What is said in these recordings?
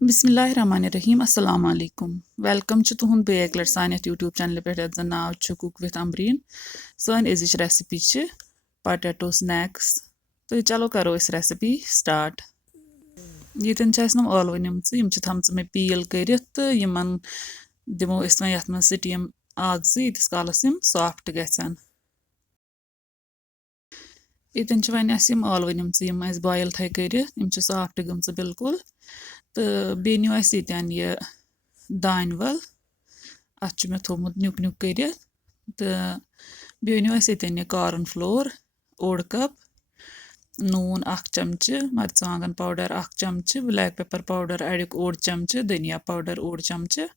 बिस्मिल्लाहिर्रहमानिर्रहीम अस्सलाम वालेकुम वेलकम तुहद बैक लट सान यूट्यूब चैनल पे यथ जन नाव कुक विथ अम्बरीन सन अजिच रेसिपी पटेटो स्नैक्स तो चलो करो इस रेसिपी स्टार्ट यन नम ٲलवٕ निम्स थम मे पील कर तो दिमो वो ये मज स्टीम आग यीतिस कालस सॉफ्ट गन यन वो ٲलवٕ निम्स बॉयल थे कर सॉफ्ट गम बिल्कुल तो बे नी यन यह दान वल अत मे थोमुत न्युक न्युक कर तो बे नी यन यह कॉर्न फ्लोर ओड कप नून 1 चमचे मरचांगन पाउडर 1 चमचे ब्लैक पेपर पाउडर अड़िक ओड चमचे धनिया पाउडर ओड चमचे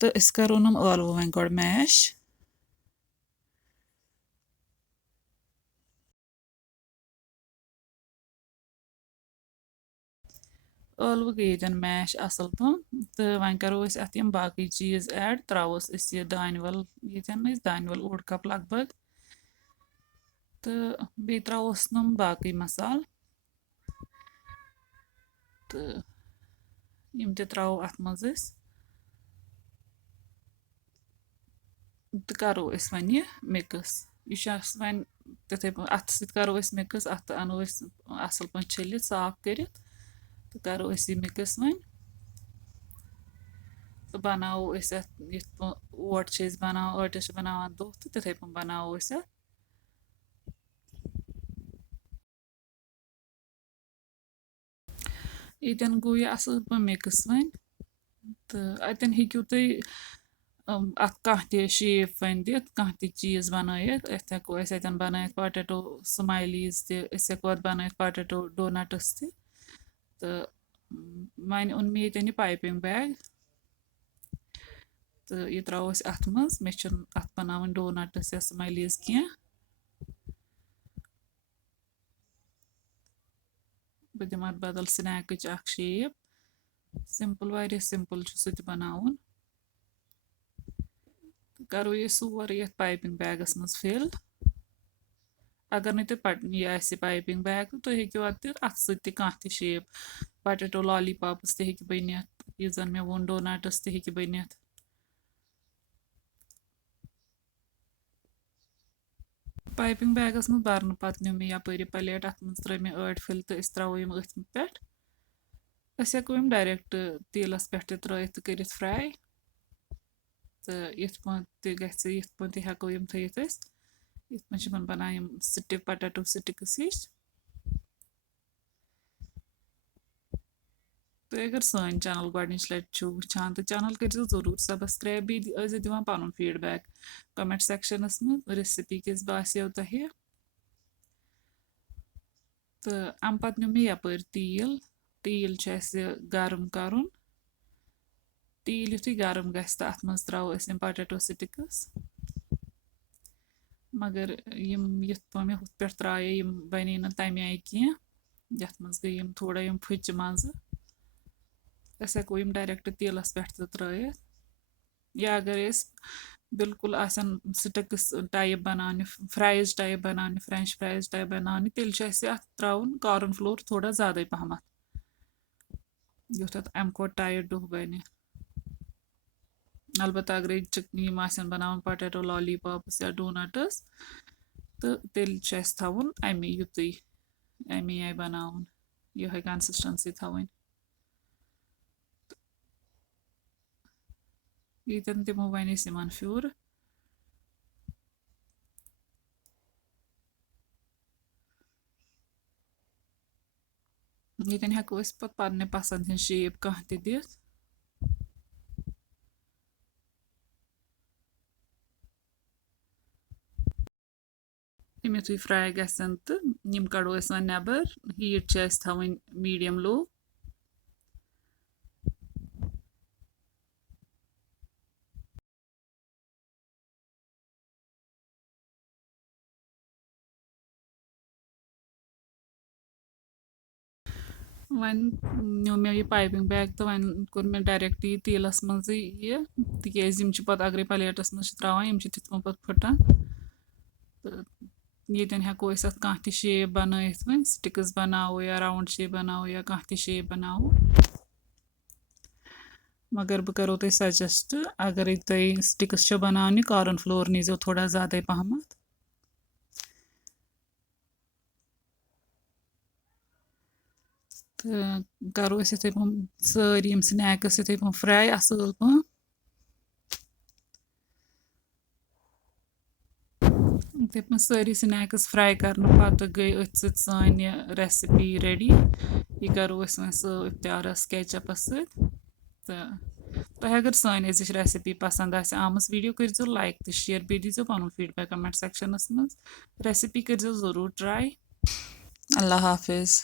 तो इस करो नम ٲलवٕ वन गो मैश ٲलवٕ गई यन मैश असल पम तो वन करो अत बाकी चीज ऐड त्रोस यह दान वल दान वल ओड कप लग भग तो बे त्रोस नम बाकी मसाल तो यम त्रो अत मज तो करो वन यह मिक्स यह वन तिथे अथ सत करो मिक्स अत अनो असल पे छलित साफ कर तो करो यह मिक्स वन तो बनाओ ओट बनान आटस बनान दो तो तिथे पे बनाओ यन गो यह असल पे मिक्स वन तो अतन हेकू तुम अत कह शेप वन दित कह चीज बनायत अत हेको अतन बनायत पोटैटो स्माइलीज हेको अत बनायत पोटैटो डोनट्स तो वन ओन मे यह पाइपिंग बैग तो यह त्रो अत मज मे अत बनावन डोनट्स या स्माइलीज कह बह दिम अत बदल स्नैक शेप सिंपल वारिया सिंपल सह बनावन करो यह सोरे ये पाइपिंग बैगस मज फिल अगर न तुह पाइपिंग बैग तो हेको अत सह शेप पोटैटो लॉलीपॉप्स बन यह जन मे वो डोनट्स बन पाइपिंग बैगस मज भरन पत न्यू मे यप प्लेट अत मज त्र मे अड़ फिल तो त्रो अथ पे हेको डायरेक्ट तेलस पे त्रत कर फ्राई तो इत पे हेको थत इत पे बनान स्टिक पोटैटो स्टिक्स हिश तो अगर सन चैनल गोडनिच लट वुचान तो चैनल कर जरूर सब्सक्राइब भी दिवान पन फीडबैक कमेंट सेक्शनस में रेसिपी किस बासेव तह तो अम पत न्यू मे यपर तील तील गरम कर तील युथु गरम गस तो अत मज त्रो पोटैटो स्टिक्स मगर युथ पे मे हुथ पे त्राए बने न तमे आई कह ये मज गई थोड़ा फुच मज हेको डायरेक्ट तेलस पे त्रत या अगर बिल्कुल स्टिक्स टाइप बनाने फ्राइज टाइप बनाने फ्रेंच फ्राइज टाइप बनाने तेल अत त्राउन कॉर्न फ्लोर थोड़ा ज़्यादा पहम युथ अत अम खोट टाइट डुह बन अलबत्ता अगर यम बनावन पोटैटो लॉलीपॉप्स या डोनट्स तो तेल थवन अमे युत अमे आई बनावन यह कंसिस्टेंसी थवन यन दिमो वन इन फ्यूर यन हेको पे पन्ने पसंद हिंद शेप कह दिथ यमुथु फ्राई गसन तो यम कड़ो वन नबर हीट थवन मीडियम लो वन न्यू मे यह पाइपिंग बैग तो वन कोर मे डायरेक्ट यह तेलस मज यह तिकेज पे अगर प्लेटस मज त्रावान तिथ पे फुटान तो यन हेको कह शेप बनाइथ वन स्टिक्स बनाओ या राउंड शेप बनाओ या कह शेप बनाओ मगर बह करो तुम सजेस्ट अगर तुम स्टिक्स बनाने कॉर्न फ्लोर नीजो थोड़ा ज़्यादा पहमत तो करो इथे पह सारी स्नैक्स इथे पह फ्राई असल पह इथे पह सारी स्नैक्स फ्राई कर पत गई अथ सान रेसिपी रेडी यह करो सर्व इफ्तारस केचपस तो तुम अगर सान अजिच रेसिपी पसंद आम वीडियो करो लाइक तो शेयर बे दीजो पन फीडबैक कमेंट सेक्शनस मज रेसिपी करो ज़रूर ट्राई अल्लाह हाफिज़।